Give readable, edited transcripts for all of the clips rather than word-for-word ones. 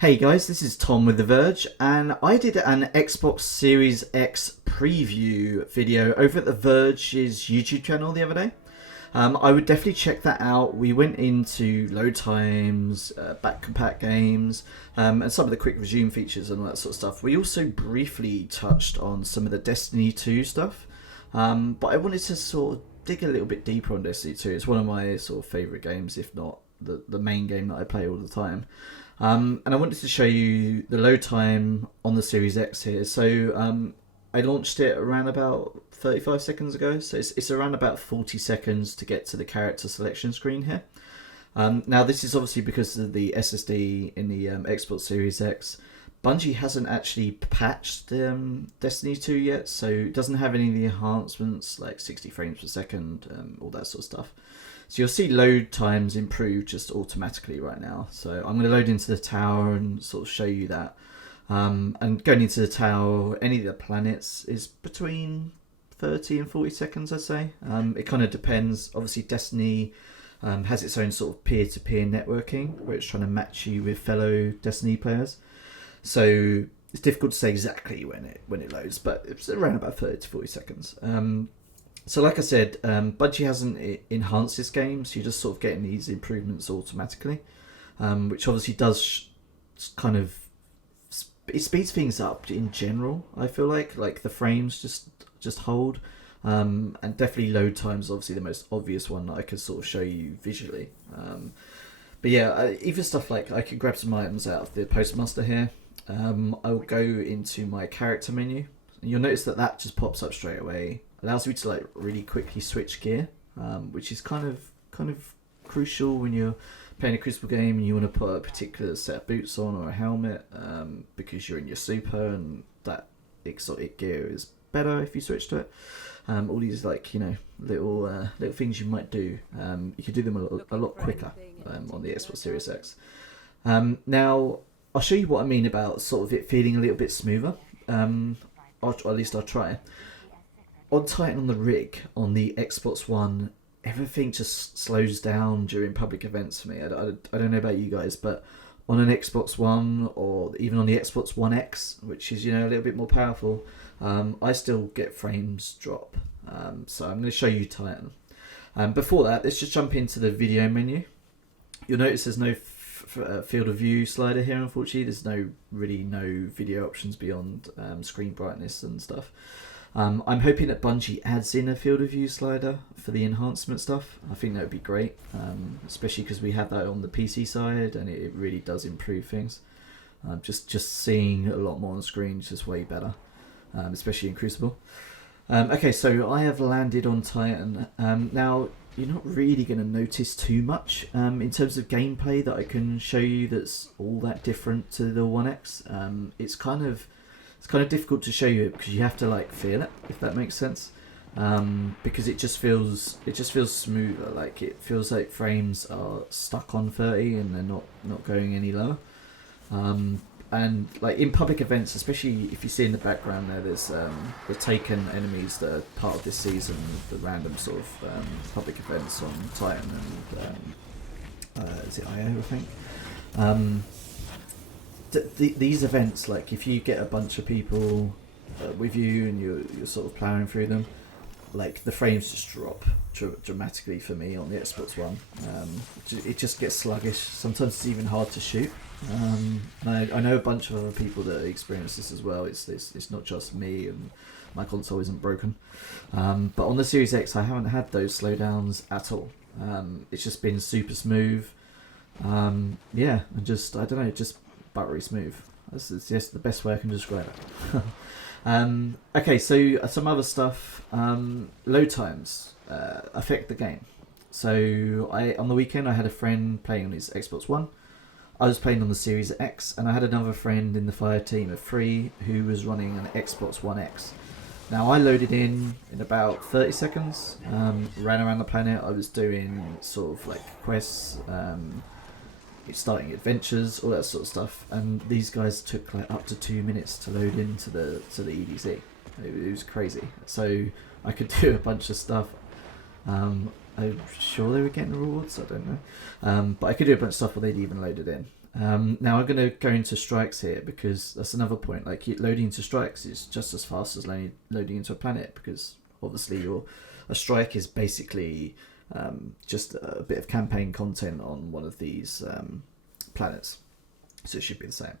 Hey guys, this is Tom with The Verge, and I did an Xbox Series X preview video over at The Verge's YouTube channel the other day. I would definitely check that out. We went into load times, back compat games, and some of the quick resume features and all that sort of stuff. We also briefly touched on some of the Destiny 2 stuff, but I wanted to sort of dig a little bit deeper on Destiny 2. It's one of my sort of favourite games, if not the main game that I play all the time. And I wanted to show you the load time on the Series X here. So I launched it around about 35 seconds ago. So it's around about 40 seconds to get to the character selection screen here. Now this is obviously because of the SSD in the Xbox Series X. Bungie hasn't actually patched Destiny 2 yet, so it doesn't have any of the enhancements like 60 frames per second, all that sort of stuff. So you'll see load times improve just automatically right now. So I'm going to load into the tower and sort of show you that. And going into the tower, any of the planets is between 30 and 40 seconds, I'd say. It kind of depends. Obviously, Destiny has its own sort of peer-to-peer networking, where it's trying to match you with fellow Destiny players. So it's difficult to say exactly when it loads, but it's around about 30 to 40 seconds. So like I said, Bungie hasn't enhanced this game, so you're just sort of getting these improvements automatically, which obviously does kind of it speeds things up in general. I feel like the frames just hold, and definitely load times obviously the most obvious one that I could sort of show you visually. But yeah, even stuff like I could grab some items out of the postmaster here. I'll go into my character menu. You'll notice that just pops up straight away. Allows me to like really quickly switch gear, which is kind of crucial when you're playing a Crucible game and you want to put a particular set of boots on or a helmet, because you're in your super and that exotic gear is better if you switch to it. All these little things you might do, you can do them a lot quicker on the Xbox Series X. Now I'll show you what I mean about sort of it feeling a little bit smoother. Or at least I'll try. On Titan on the rig on the Xbox One, everything just slows down during public events for me. I don't know about you guys, but on an Xbox One or even on the Xbox One X, which is a little bit more powerful, I still get frames drop. So I'm going to show you Titan. Before that, let's just jump into the video menu. You'll notice there's no field of view slider here, unfortunately. There's no video options beyond screen brightness and stuff. I'm hoping that Bungie adds in a field of view slider for the enhancement stuff. I think that would be great, especially because we have that on the PC side and it really does improve things. Just seeing a lot more on screen is just way better, especially in Crucible. Okay, so I have landed on Titan. Now, you're not really going to notice too much in terms of gameplay that I can show you that's all that different to the One X. It's kind of difficult to show you it because you have to feel it, if that makes sense. Because it just feels smoother. Like it feels like frames are stuck on 30 and they're not going any lower. And like in public events, especially if you see in the background there's the Taken enemies that are part of this season, the random sort of public events on Titan and is it IO, I think. These events, like if you get a bunch of people with you and you're sort of powering through them, like the frames just drop dramatically for me on the Xbox One. It just gets sluggish. Sometimes it's even hard to shoot. And I know a bunch of other people that experience this as well. It's not just me, and my console isn't broken. But on the Series X, I haven't had those slowdowns at all. It's just been super smooth. And just I don't know, just buttery smooth. That's just the best way I can describe it. Okay, so some other stuff. Load times affect the game. So on the weekend I had a friend playing on his Xbox One. I was playing on the Series X, and I had another friend in the fire team of 3 who was running an Xbox One X. Now I loaded in about 30 seconds, ran around the planet. I was doing sort of like quests, starting adventures, all that sort of stuff, and these guys took like up to 2 minutes to load into the EDZ. It was crazy. So I could do a bunch of stuff. I'm sure they were getting rewards, I don't know. But I could do a bunch of stuff where they'd even loaded in. Now I'm going to go into strikes here because that's another point. Like loading into strikes is just as fast as loading into a planet, because obviously a strike is basically just a bit of campaign content on one of these planets, so it should be the same.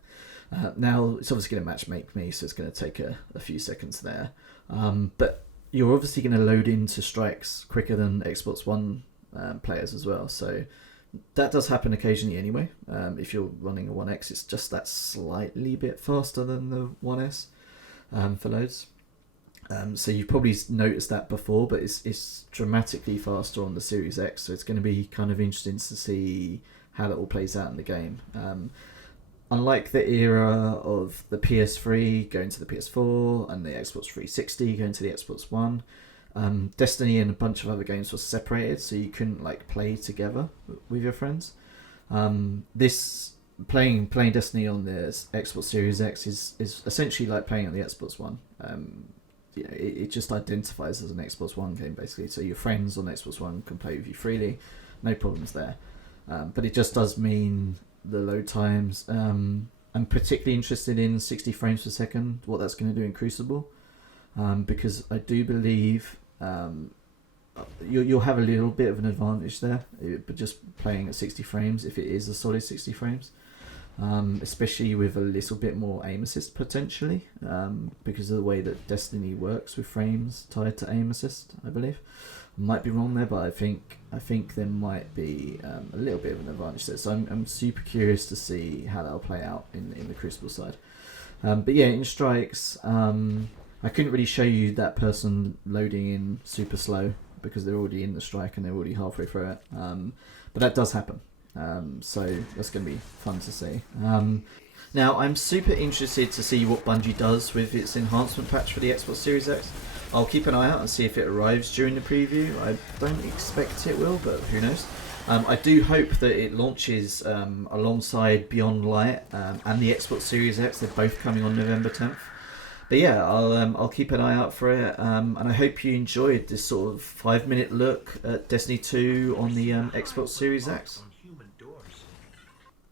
Now it's obviously going to match make me, so it's going to take a few seconds there, but you're obviously going to load into strikes quicker than Xbox One players as well, so that does happen occasionally anyway. If you're running a 1X, it's just that slightly bit faster than the 1S for loads. So you've probably noticed that before, but it's dramatically faster on the Series X, so it's going to be kind of interesting to see how that all plays out in the game. Unlike the era of the PS3 going to the PS4 and the Xbox 360 going to the Xbox One, Destiny and a bunch of other games were separated, so you couldn't like play together with your friends. This playing Destiny on the Xbox Series X is essentially like playing on the Xbox One. It just identifies as an Xbox One game basically, so your friends on Xbox One can play with you freely, no problems there. But it just does mean the load times. I'm particularly interested in 60 frames per second, what that's going to do in Crucible, because I do believe you'll have a little bit of an advantage there, but just playing at 60 frames, if it is a solid 60 frames, especially with a little bit more aim assist potentially, because of the way that Destiny works with frames tied to aim assist, I believe. I might be wrong there, but I think there might be a little bit of an advantage there. So I'm super curious to see how that'll play out in the Crucible side. But yeah, in strikes, I couldn't really show you that person loading in super slow because they're already in the strike and they're already halfway through it. But that does happen. So that's going to be fun to see. Now, I'm super interested to see what Bungie does with its enhancement patch for the Xbox Series X. I'll keep an eye out and see if it arrives during the preview. I don't expect it will, but who knows. I do hope that it launches alongside Beyond Light and the Xbox Series X. They're both coming on November 10th. But yeah, I'll keep an eye out for it, and I hope you enjoyed this sort of 5-minute look at Destiny 2 on the Xbox Series X.